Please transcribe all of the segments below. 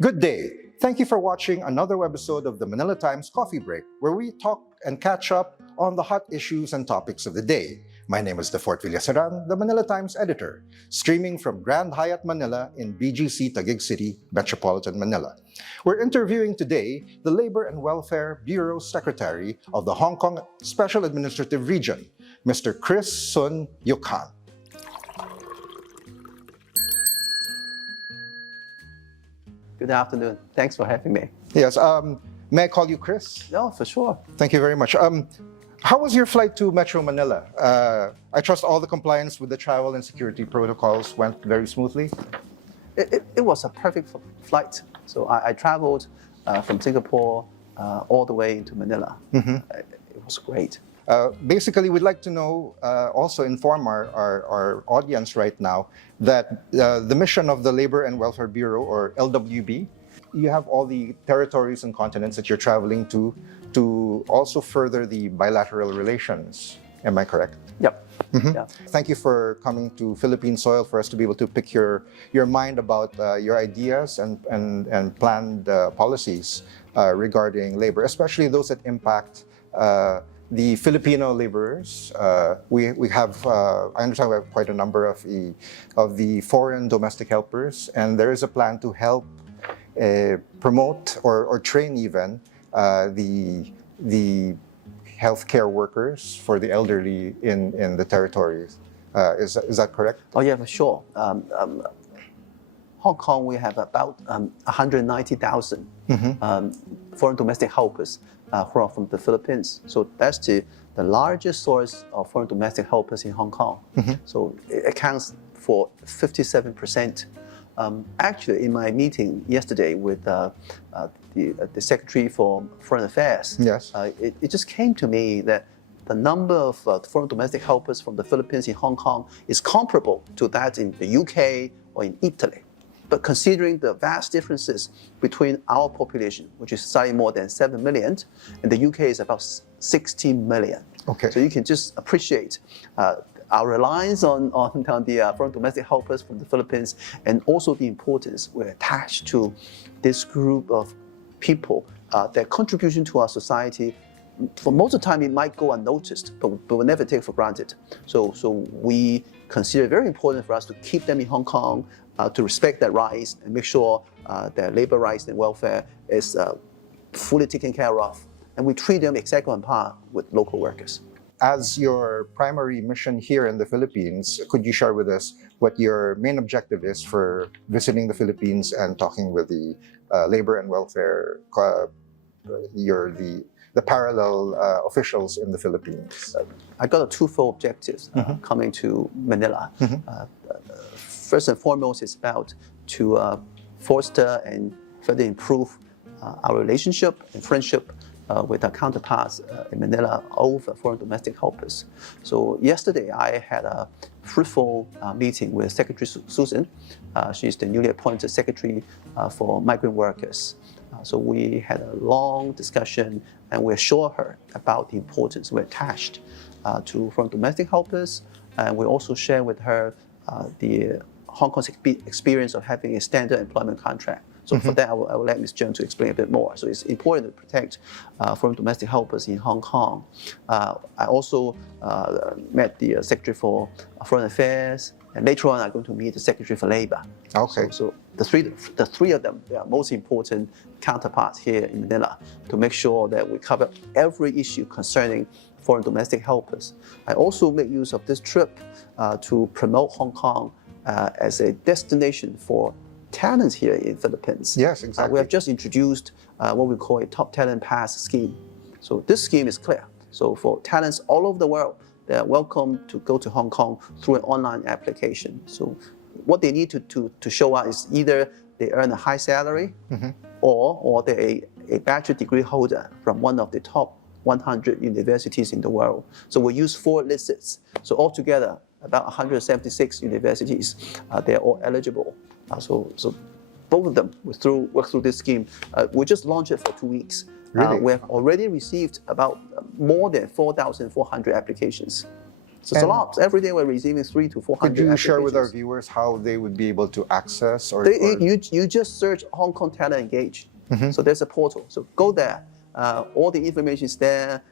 Good day. Thank you for watching another episode of the Manila Times Coffee Break, where we talk and catch up on the hot issues and topics of the day. My name is Dafort Villaseran, the Manila Times editor, streaming from Grand Hyatt Manila in BGC Taguig City, Metropolitan Manila. We're interviewing today the Labor and Welfare Bureau Secretary of the Hong Kong Special Administrative Region, Mr. Chris Sun Yukhan. Good afternoon. Thanks for having me. Yes, may I call you Chris? No, for sure. Thank you very much. How was your flight to Metro Manila? I trust all the compliance with the travel and security protocols went very smoothly. It was a perfect flight. So I traveled from Singapore all the way to Manila. It was great. Basically, we'd like to know, also inform our audience right now that the mission of the Labor and Welfare Bureau, or LWB, you have all the territories and continents that you're traveling to also further the bilateral relations. Am I correct? Yep. Yeah. Thank you for coming to Philippine soil for us to be able to pick your mind about your ideas and planned policies regarding labor, especially those that impact the Filipino laborers. We have, I understand we have quite a number of the foreign domestic helpers, and there is a plan to help promote or train even the healthcare workers for the elderly in the territories. Is that correct? Oh yeah, for sure. Hong Kong, we have about 190,000 foreign domestic helpers who are from the Philippines. So that's the largest source of foreign domestic helpers in Hong Kong. So it accounts for 57%. Actually, in my meeting yesterday with the Secretary for Foreign Affairs, yes, it just came to me that the number of foreign domestic helpers from the Philippines in Hong Kong is comparable to that in the UK or in Italy. But considering the vast differences between our population, which is slightly more than 7 million, and the UK is about 60 million. Okay. So you can just appreciate our reliance on the foreign domestic helpers from the Philippines, and also the importance we attach to this group of people. Their contribution to our society, for most of the time, it might go unnoticed, but we'll never take it for granted. So we consider it very important for us to keep them in Hong Kong, to respect their rights and make sure their labor rights and welfare is fully taken care of. And we treat them exactly on par with local workers. As your primary mission here in the Philippines, could you share with us what your main objective is for visiting the Philippines and talking with the labor and welfare, the parallel officials in the Philippines? I got a twofold objectives coming to Manila. First and foremost, it's about to foster and further improve our relationship and friendship with our counterparts in Manila over foreign domestic helpers. So yesterday, I had a fruitful meeting with Secretary Susan. She's the newly appointed Secretary for Migrant Workers. So we had a long discussion, and we assured her about the importance we attached to foreign domestic helpers. And we also share with her the Hong Kong's experience of having a standard employment contract. So for that, I will let Ms. Cheung to explain a bit more. So it's important to protect foreign domestic helpers in Hong Kong. I also met the Secretary for Foreign Affairs, and later on I'm going to meet the Secretary for Labor. Okay. So the three of them, they are most important counterparts here in Manila to make sure that we cover every issue concerning foreign domestic helpers. I also make use of this trip to promote Hong Kong as a destination for talents here in the Philippines. Yes, exactly. We have just introduced what we call a Top Talent Pass scheme. So this scheme is clear. So for talents all over the world, they are welcome to go to Hong Kong through an online application. So what they need to show us is either they earn a high salary or they're a bachelor degree holder from one of the top 100 universities in the world. So we use 4 lists. So altogether, about 176 universities, they're all eligible. So both of them work through this scheme. We just launched it for 2 weeks. Really? We have already received about more than 4,400 applications. So it's a lot. Every day we're receiving 300 to 400 Could you share with our applications. viewers how they would be able to access or You just search Hong Kong Talent Engage. So there's a portal. So go there. All the information is there.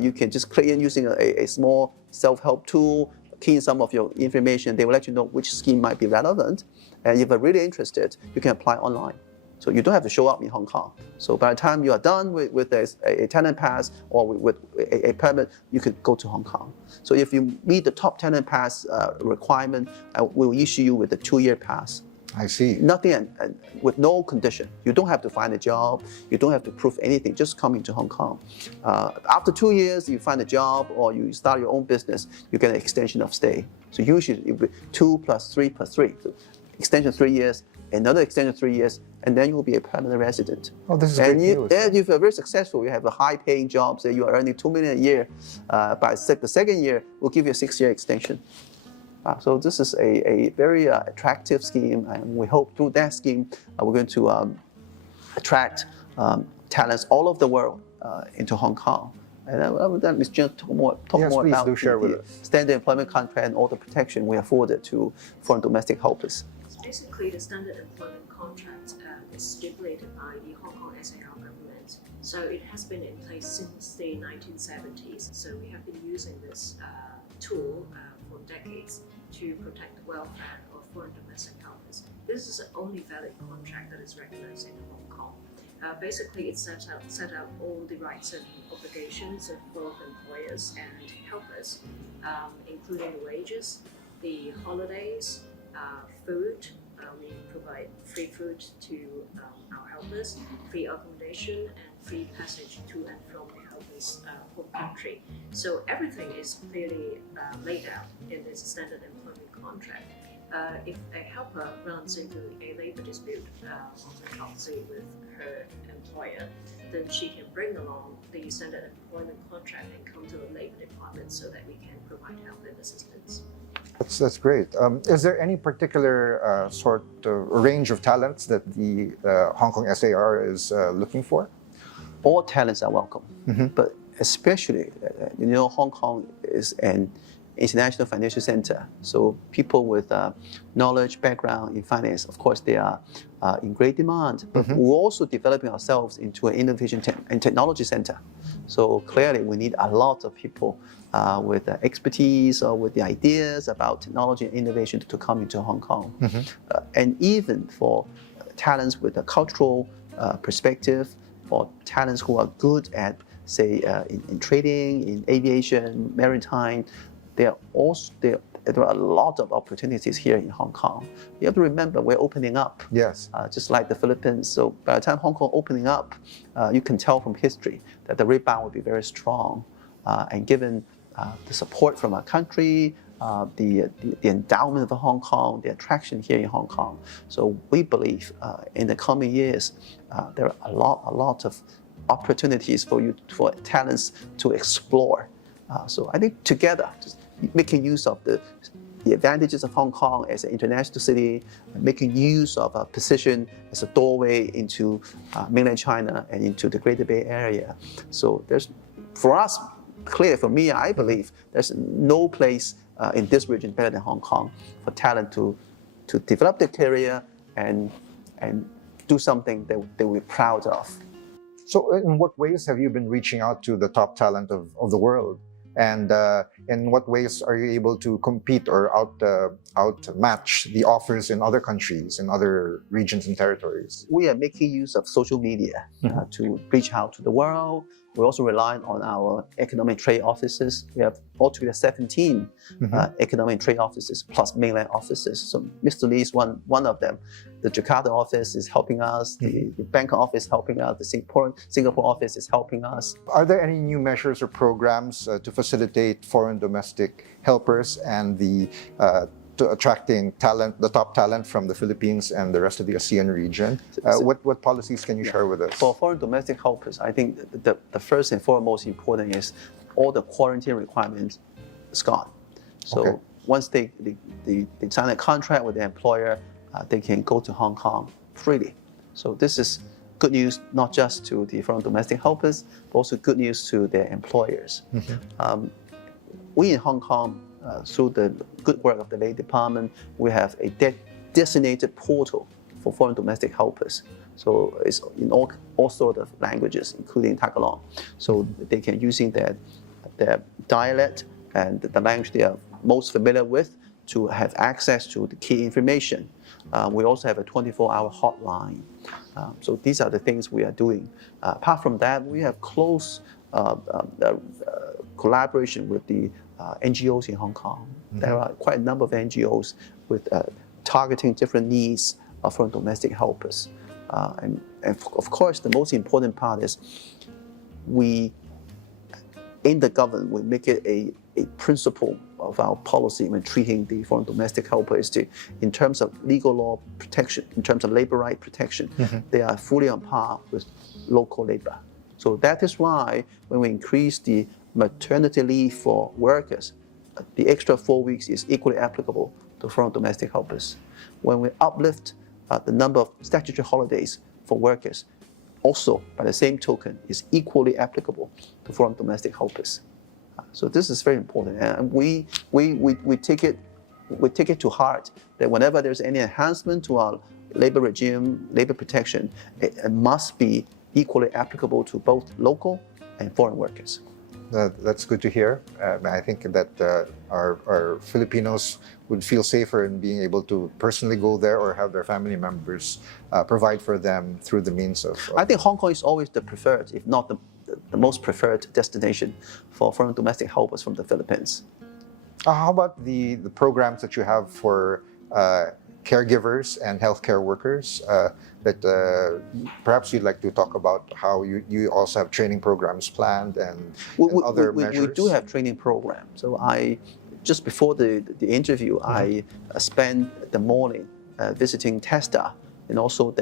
You can just click in using a small self-help tool, key in some of your information. They will let you know which scheme might be relevant. And if you're really interested, you can apply online. So you don't have to show up in Hong Kong. So by the time you are done with a talent pass or with a permit, you could go to Hong Kong. So if you meet the top talent pass requirement, we'll issue you with a 2-year pass. I see. Nothing and with no condition. You don't have to find a job. You don't have to prove anything. Just come into Hong Kong. After 2 years, you find a job or you start your own business, you get an extension of stay. So usually it will be 2 plus 3 plus 3. So extension 3 years, another extension 3 years, and then you will be a permanent resident. Oh, this is great news. And if you're very successful, you have a high-paying job, say you are earning $2 million a year. By the second year, we'll give you a 6-year extension. So this is a very attractive scheme, and we hope through that scheme we're going to attract talents all over the world into Hong Kong. And I would let Ms. Jiang talk more about the standard employment contract and all the protection we afforded to foreign domestic helpers. Basically, the standard employment contract is stipulated by the Hong Kong SAR government. So it has been in place since the 1970s. So we have been using this tool for decades to protect the welfare of foreign domestic helpers. This is the only valid contract that is recognized in Hong Kong. Basically, it sets out all the rights and obligations of both employers and helpers, including the wages, the holidays, food. We provide free food to our helpers, free accommodation, and free passage to and from the helpers' home country. So everything is clearly laid out in this standard employment contract. If a helper runs into a labor dispute obviously with her employer, then she can bring along the standard employment contract and come to the labor department so that we can provide help and assistance. That's great. Is there any particular sort of range of talents that the Hong Kong SAR is looking for? All talents are welcome, but especially, Hong Kong is an international financial center. So people with knowledge, background in finance, of course, they are in great demand. But we're also developing ourselves into an innovation and technology center. So clearly, we need a lot of people with expertise or with the ideas about technology and innovation to come into Hong Kong. And even for talents with a cultural perspective, for talents who are good at, say, in trading, in aviation, maritime, there are a lot of opportunities here in Hong Kong. You have to remember, we're opening up. Yes. Just like the Philippines. So by the time Hong Kong opening up, you can tell from history that the rebound will be very strong. And given the support from our country, the endowment of Hong Kong, the attraction here in Hong Kong. So we believe in the coming years, there are a lot of opportunities for talents to explore. So I think together, just making use of the advantages of Hong Kong as an international city, making use of a position as a doorway into mainland China and into the Greater Bay Area. So there's, for us, clear for me, I believe there's no place in this region better than Hong Kong for talent to develop their career and do something that we're proud of. So in what ways have you been reaching out to the top talent of the world? And in what ways are you able to compete or outmatch the offers in other countries, in other regions and territories? We are making use of social media to reach out to the world. We also rely on our economic trade offices. We have altogether 17 economic trade offices plus mainland offices. So Mr. Lee is one of them. The Jakarta office is helping us. The Bangkok office is helping us. The Singapore office is helping us. Are there any new measures or programs to facilitate foreign domestic helpers and to attracting talent, the top talent from the Philippines and the rest of the ASEAN region? What policies can you share with us? For foreign domestic helpers, I think the first and foremost important is all the quarantine requirements is gone. So once they sign a contract with the employer, they can go to Hong Kong freely. So this is good news not just to the foreign domestic helpers, but also good news to their employers. We in Hong Kong through the good work of the Labor Department, we have a designated portal for foreign domestic helpers. So it's in all sorts of languages, including Tagalog. So they can using their dialect and the language they are most familiar with to have access to the key information. We also have a 24-hour hotline. So these are the things we are doing. Apart from that, we have close collaboration with the NGOs in Hong Kong. Mm-hmm. There are quite a number of NGOs with targeting different needs of foreign domestic helpers. And of course, the most important part is in the government, we make it a principle of our policy when treating the foreign domestic helpers in terms of legal law protection, in terms of labor right protection, mm-hmm. they are fully on par with local labor. So that is why when we increase the maternity leave for workers, the extra 4 weeks is equally applicable to foreign domestic helpers. When we uplift the number of statutory holidays for workers, also by the same token is equally applicable to foreign domestic helpers. So this is very important, and we take it to heart that whenever there's any enhancement to our labor regime, labor protection, it must be equally applicable to both local and foreign workers. That's good to hear. I think that our Filipinos would feel safer in being able to personally go there or have their family members provide for them through the means of... I think Hong Kong is always the preferred, if not the most preferred destination for foreign domestic helpers from the Philippines. How about the programs that you have for caregivers and healthcare workers that perhaps you'd like to talk about how you also have training programs planned and other measures? We do have training programs. So just before the interview, mm-hmm. I spent the morning visiting TESDA and also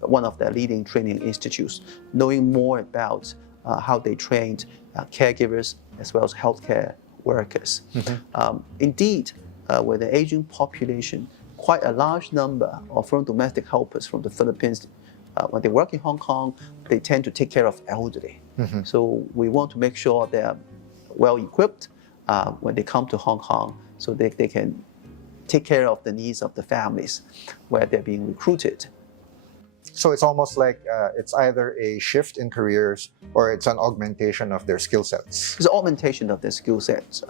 one of their leading training institutes, knowing more about how they trained caregivers as well as healthcare workers. Mm-hmm. Indeed, with the aging population, quite a large number of foreign domestic helpers from the Philippines, when they work in Hong Kong, they tend to take care of elderly. Mm-hmm. So we want to make sure they're well equipped when they come to Hong Kong, so they can take care of the needs of the families where they're being recruited. So it's almost like it's either a shift in careers or it's an augmentation of their skill sets. It's an augmentation of their skill sets.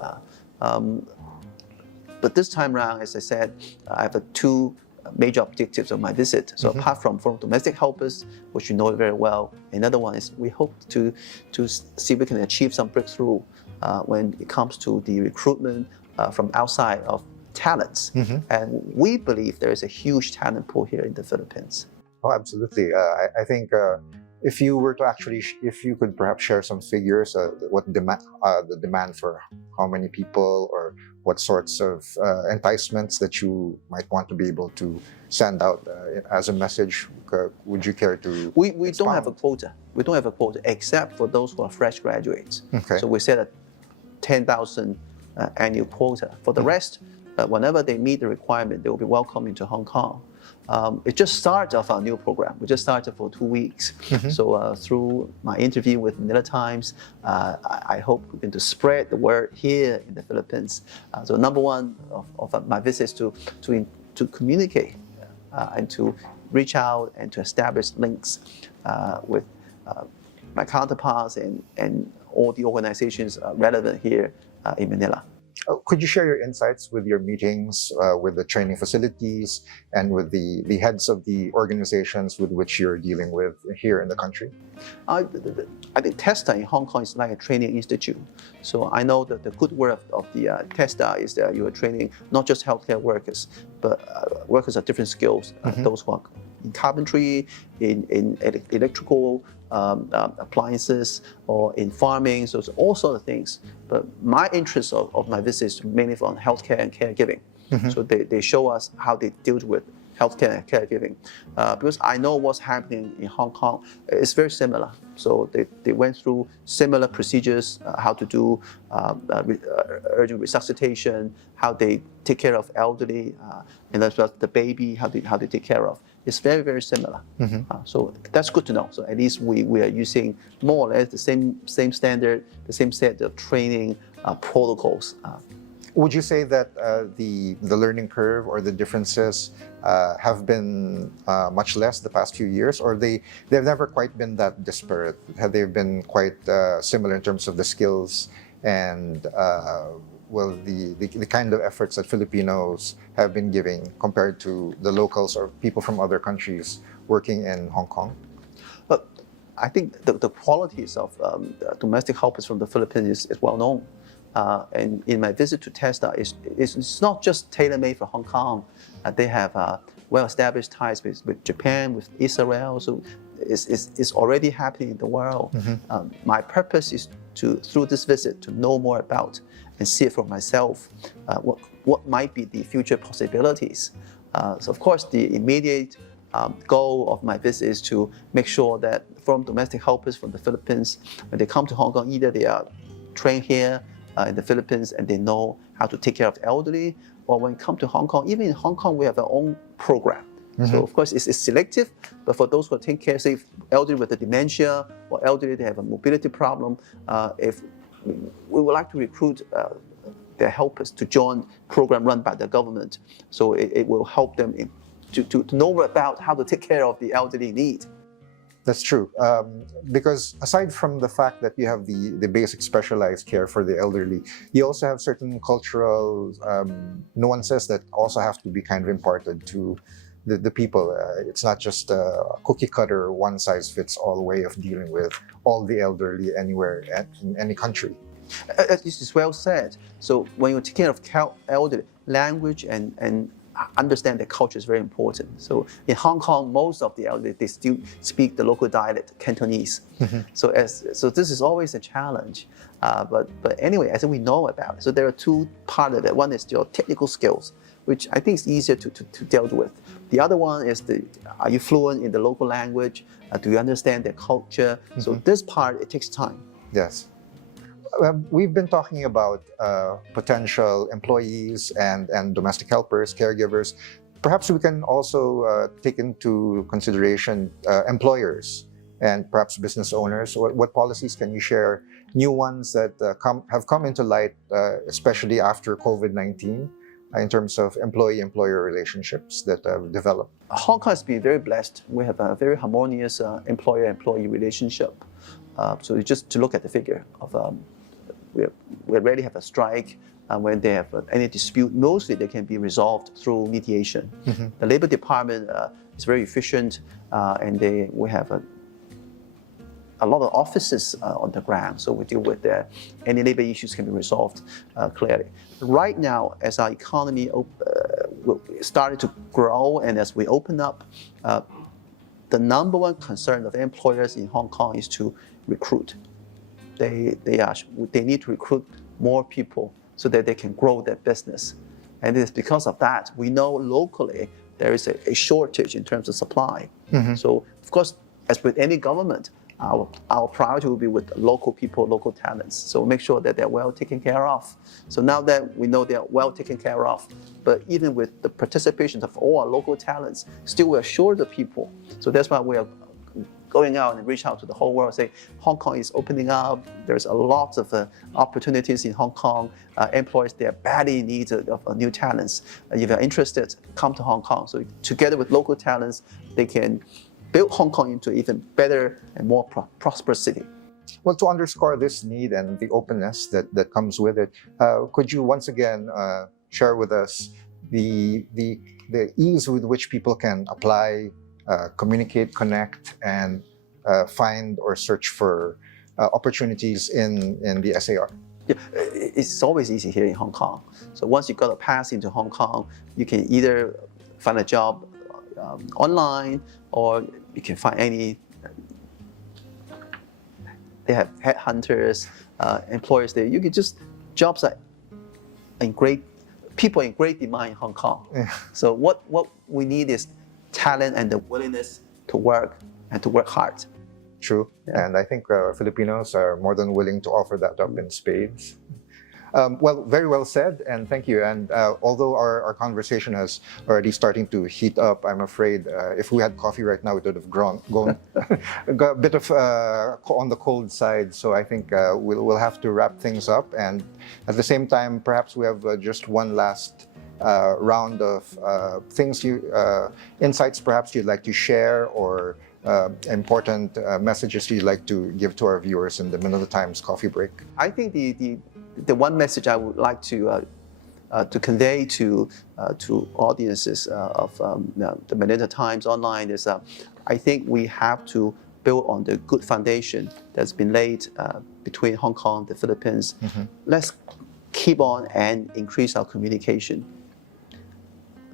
But this time around, as I said, I have two major objectives of my visit. So mm-hmm. apart from foreign domestic helpers, which you know very well, another one is we hope to see if we can achieve some breakthrough when it comes to the recruitment from outside of talents. Mm-hmm. And we believe there is a huge talent pool here in the Philippines. Oh, absolutely. I think if you were to if you could perhaps share some figures, what the demand for how many people or what sorts of enticements that you might want to be able to send out as a message, would you care to We don't have a quota. We don't have a quota except for those who are fresh graduates. Okay. So we set a 10,000 annual quota. For the rest, whenever they meet the requirement, they will be welcome into Hong Kong. It just started off our new program. We just started for 2 weeks. Mm-hmm. So through my interview with Manila Times, I hope we're going to spread the word here in the Philippines. So number one of my visits to communicate and to reach out and to establish links with my counterparts and all the organizations relevant here in Manila. Could you share your insights with your meetings with the training facilities and with the heads of the organizations with which you're dealing with here in the country? I think TESDA in Hong Kong is like a training institute. So I know that the good work of the TESDA is that you are training not just healthcare workers, but workers of different skills, mm-hmm. those who are in carpentry, in electrical appliances, or in farming, so it's all sorts of things. But my interest of my visit is mainly on healthcare and caregiving. Mm-hmm. So they show us how they deal with healthcare and caregiving. Because I know what's happening in Hong Kong is very similar. So they went through similar procedures, how to do urgent resuscitation, how they take care of elderly, and as well as the baby, how they take care of. It's very, very similar. Mm-hmm. So that's good to know. So at least we are using more or less the same standard, the same set of training protocols Would you say that the learning curve or the differences have been much less the past few years, or they've never quite been that disparate? Have they been quite similar in terms of the skills and well, the kind of efforts that Filipinos have been giving compared to the locals or people from other countries working in Hong Kong? But I think the qualities of domestic helpers from the Philippines is well known. And in my visit to TESDA, it's not just tailor-made for Hong Kong. They have well-established ties with Japan, with Israel, so it's already happening in the world. My purpose is through this visit, to know more about and see it for myself, what might be the future possibilities. So of course, the immediate goal of my visit is to make sure that from domestic helpers from the Philippines, when they come to Hong Kong, either they are trained here in the Philippines and they know how to take care of the elderly, or when they come to Hong Kong, even in Hong Kong, we have our own program. So of course, it's selective, but for those who are taking care, say elderly with a dementia or elderly, they have a mobility problem, if we would like to recruit their helpers to join program run by the government, so it will help them to know about how to take care of the elderly need. That's true, because aside from the fact that you have the basic specialized care for the elderly, you also have certain cultural nuances that also have to be kind of imparted to the people. It's not just a cookie cutter, one size fits all way of dealing with all the elderly anywhere in any country. This is well said. So when you take care of elderly, language and understand their culture is very important. So in Hong Kong, most of the elderly, they still speak the local dialect, Cantonese. So this is always a challenge. But anyway, I think we know about it. So there are two parts of it. One is your technical skills, which I think is easier to deal with. The other one is are you fluent in the local language? Do you understand their culture? So this part, it takes time. Yes. We've been talking about potential employees and domestic helpers, caregivers. Perhaps we can also take into consideration employers and perhaps business owners. What policies can you share? New ones that have come into light, especially after COVID-19, in terms of employee-employer relationships that have developed? Hong Kong has been very blessed. We have a very harmonious employer-employee relationship. So just to look at the figure of we already have a strike. When they have any dispute, mostly they can be resolved through mediation. The Labor Department is very efficient, and we have a lot of offices on the ground, so we deal with any labor issues can be resolved clearly. Right now, as our economy started to grow and as we open up, the number one concern of employers in Hong Kong is to recruit. They need to recruit more people so that they can grow their business. And it is because of that, we know locally there is a shortage in terms of supply. So of course, as with any government, our priority will be with local people, local talents. So make sure that they're well taken care of. So now that we know they're well taken care of, but even with the participation of all our local talents, still we're short of people. So that's why we are going out and reach out to the whole world, say Hong Kong is opening up. There's a lot of opportunities in Hong Kong. Employers, they are badly in need of new talents. If you're interested, come to Hong Kong. So together with local talents, they can build Hong Kong into an even better and more prosperous city. Well, to underscore this need and the openness that comes with it, could you once again share with us the ease with which people can apply, communicate, connect, and find or search for opportunities in the SAR? Yeah, it's always easy here in Hong Kong. So once you got a pass into Hong Kong, you can either find a job online, or you can find any. They have headhunters, employers there. You can just jobs are people in great demand in Hong Kong. Yeah. So what we need is talent and the willingness to work and to work hard. True, and I think Filipinos are more than willing to offer that up in spades. Well, very well said, and thank you. And although our conversation has already starting to heat up, I'm afraid if we had coffee right now, it would have gone got a bit of on the cold side. So I think we'll have to wrap things up. And at the same time, perhaps we have just one last round of insights perhaps you'd like to share, or important messages you'd like to give to our viewers in the Manila Times coffee break. I think the one message I would like to convey to audiences of the Manila Times online is I think we have to build on the good foundation that's been laid between Hong Kong and the Philippines. Let's keep on and increase our communication.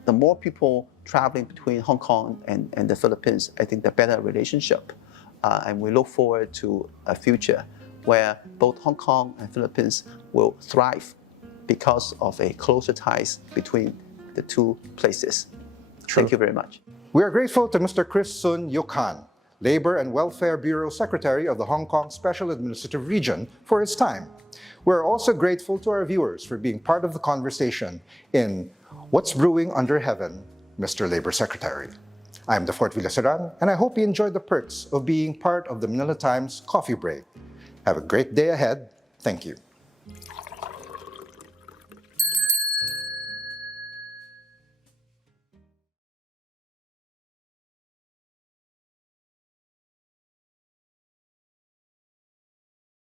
The more people traveling between Hong Kong and the Philippines, I think the better relationship. And we look forward to a future where both Hong Kong and Philippines will thrive because of a closer ties between the two places. True. Thank you very much. We are grateful to Mr. Chris Sun Yokan, Labor and Welfare Bureau Secretary of the Hong Kong Special Administrative Region, for his time. We're also grateful to our viewers for being part of the conversation in What's Brewing Under Heaven, Mr. Labor Secretary. I'm Dafort Villaseran, and I hope you enjoyed the perks of being part of the Manila Times Coffee Break. Have a great day ahead. Thank you.